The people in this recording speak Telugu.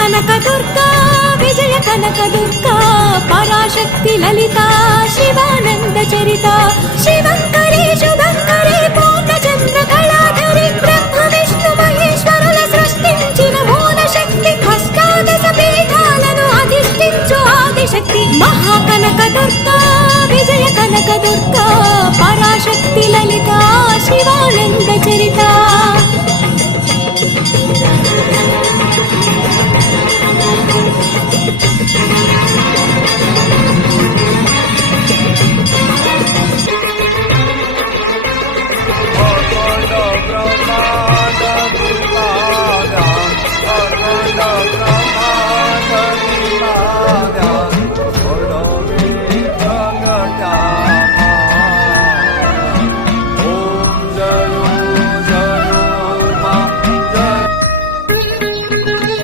కనక దుర్గా విజయ కనక దుర్గా పరాశక్తి లలిత శివానంద చరిత శివంకరి శుభంకరి పూర్ణచంద్ర కళాధరి బ్రహ్మ విష్ణు మహేశ్వరుల సృష్టించిన మూల శక్తి అష్టాదశ పీఠాలను అధిష్ఠించు ఆదిశక్తి మహాకనక దుర్గా విజయ కనక దుర్గా